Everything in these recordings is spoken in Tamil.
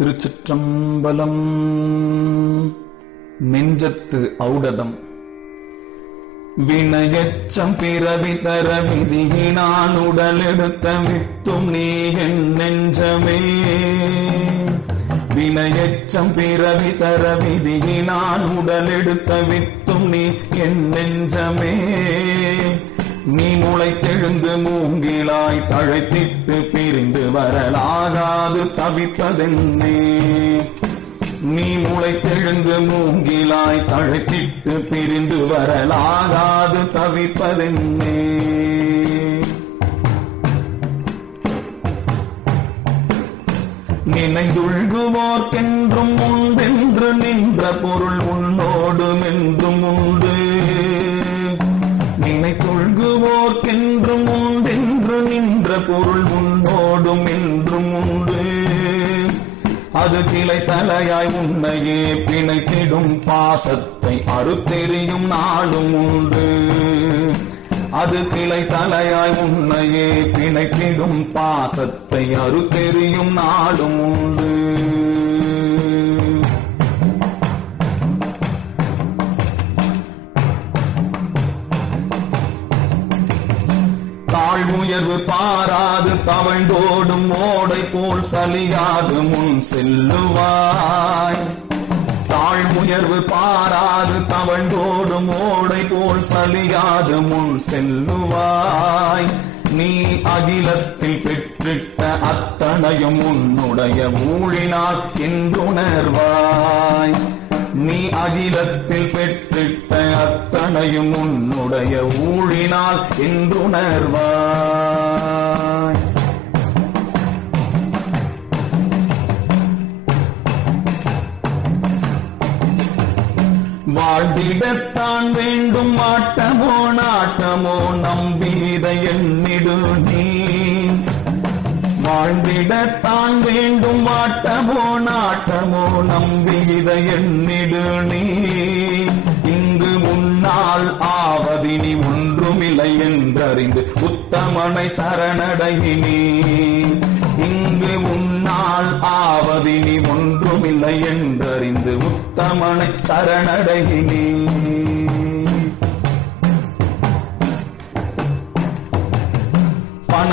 திருச்சிற்றம்பலம். நெஞ்சத்து ஔடதம். வினயச்சம் பிறவி தர விதியினான் உடலெடுத்த வித்தும் நீ என் நெஞ்சமே. வினயச்சம் பிறவி தர விதியினான் உடலெடுத்த வித்தும் நீ என் நெஞ்சமே. நீ முளைத்தெழுந்து மூங்கிலாய் தழைத்திட்டு பிரிந்து வரலாகாது தவிப்பதென்னே. நீ முளைத்தெழுந்து மூங்கிலாய் தழைத்திட்டு பிரிந்து வரலாகாது தவிப்பதென்னே. நினைந்துள்குவோர்க்கென்றும் உண்டென்று நின்ற பொருள் உன்னோடும் என்றும் உண்டு. பொருள் உன்னோடும் என்றும் உண்டு. அது கிளை தலையாய் உன்னையே பிணைத்திடும் பாசத்தை அறுத்தெறியும் நாளும் உண்டு. அது கிளை தலையாய் உன்னையே பிணைத்திடும் பாசத்தை அறுத்தெறியும் நாளும் உண்டு. தாழ்வுயர்வு பாராது தவழ்ந்தோடும் ஓடை போல் சலியாது முன் செல்லுவாய். தாழ்வுயர்வு பாராது தவழ்ந்தோடும் ஓடை போல் சலியாது முன் செல்லுவாய். நீ அகிலத்தில் பெற்றிட்ட அத்தனையும் உன்னுடைய ஊழினால் என்றுணர்வாய் நீ அகிலத்தில் பெற்றிட்ட அத்தனையும் உன்னுடைய ஊழினால் என்றுணர்வாய். வாழ்ந்திடத்தான் வேண்டும் ஆட்டமோ நாட்டமோ நம்பீத எண்ணிடு நீ. வாழ்ந்திடத்தான் வேண்டும் ஆட்டமோ நாட்டமோ நம்பித எண்ணிடு நீ. இங்கு முன்னால் ஆவதினி ஒன்றுமில்லை என்றறிந்து உத்தமனை சரணடையினி இங்கு முன்னால் ஆவதினி ஒன்றுமில்லை என்றறிந்து உத்தமனை சரணடையினி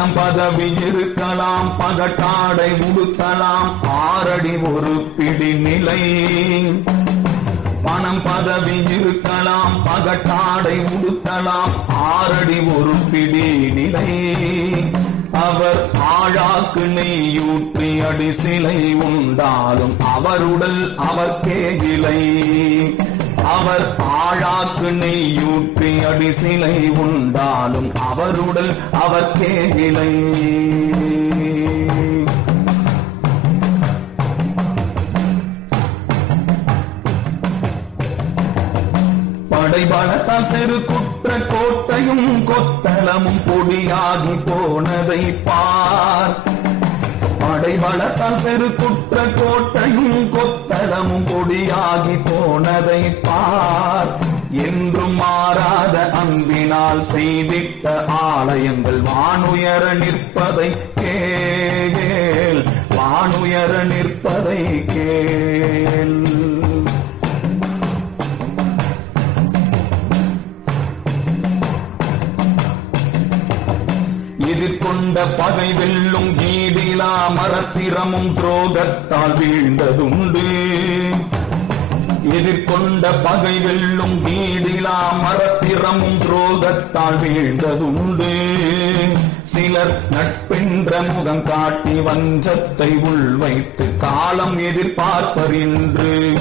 பணம் பதவி இருக்கலாம் பகட்டாடை உடுக்கலாம் ஆறடி ஒரு பிடி நிலை. பணம் பதவி இருக்கலாம் பகட்டாடை உடுக்கலாம் ஆறடி ஒரு பிடி நிலை. அவர் ஆழாக்கு நெய்யூற்றி அடி சிலை உண்டாலும் அவருடல் அவர்க்கே இலை. அவர் ஆழாக்கு நெய்யூற்றி அடிசிலை உண்டாலும் அவருடல் அவர் கேகிலை. படைபலத்தால் செரு குற்ற கோட்டையும் கொத்தளமும் பொடியாகி போனதை பார். படைபலத்தால் செரு குற்ற கோட்டையும் கொத்த கொத்தளமும் கொடியாகி போனதை பார். என்றும் மாறாத அன்பினால் செய்திட்ட ஆலயங்கள் வானுயர நிற்பதை கேள். வானுயர நிற்பதை கேள். எதிர்கொண்ட பகை மரத்திரமும் துரோகத்தால் வீழ்ந்ததுண்டு. எதிர்கொண்ட பகை வெல்லும் வீடிலா மரத்திரமும் துரோகத்தால் வீழ்ந்ததுண்டு. சிலர் நட்பென்ற முகம் காட்டி வஞ்சத்தை உள்வைத்து காலம் எதிர்பார்ப்பரின்று.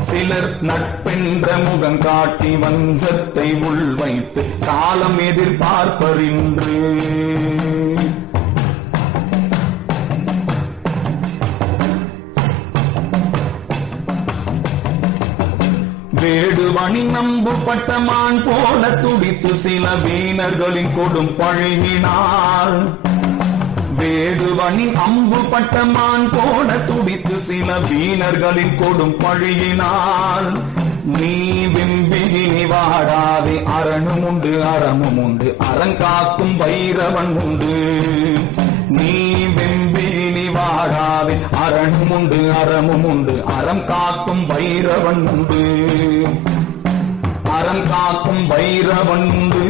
சிலர் நட்பென்ற முகம் காட்டி வஞ்சத்தை உள்வைத்து காலம் எதிர்பார்ப்பரின்று. இன்று வேடுவணி நம்புப்பட்ட மான் போல துடித்து சில வீணர்களின் கொடும் பழகினாள் வேடுவனி அம்பு பட்டமான் போல துடித்து சில வீணர்களின் கொடும் பழியினால் நீ விம்பிகினி வாடாதே அரணும் உண்டு அறமும் உண்டு அறங்காக்கும் வைரவன் உண்டு. நீ வெம்பினி வாழாவே அரணும் உண்டு அறமும் உண்டு அறம் காக்கும் வைரவன் உண்டு. அறம் காக்கும் வைரவன் உண்டு.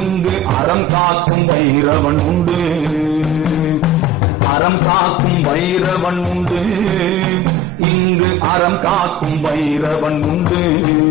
இங்கு அறம் காக்கும் வைரவன் உண்டு. அறம் காக்கும் வைரவன் உண்டு. இங்கு அறம் காக்கும் வைரவன் உண்டு.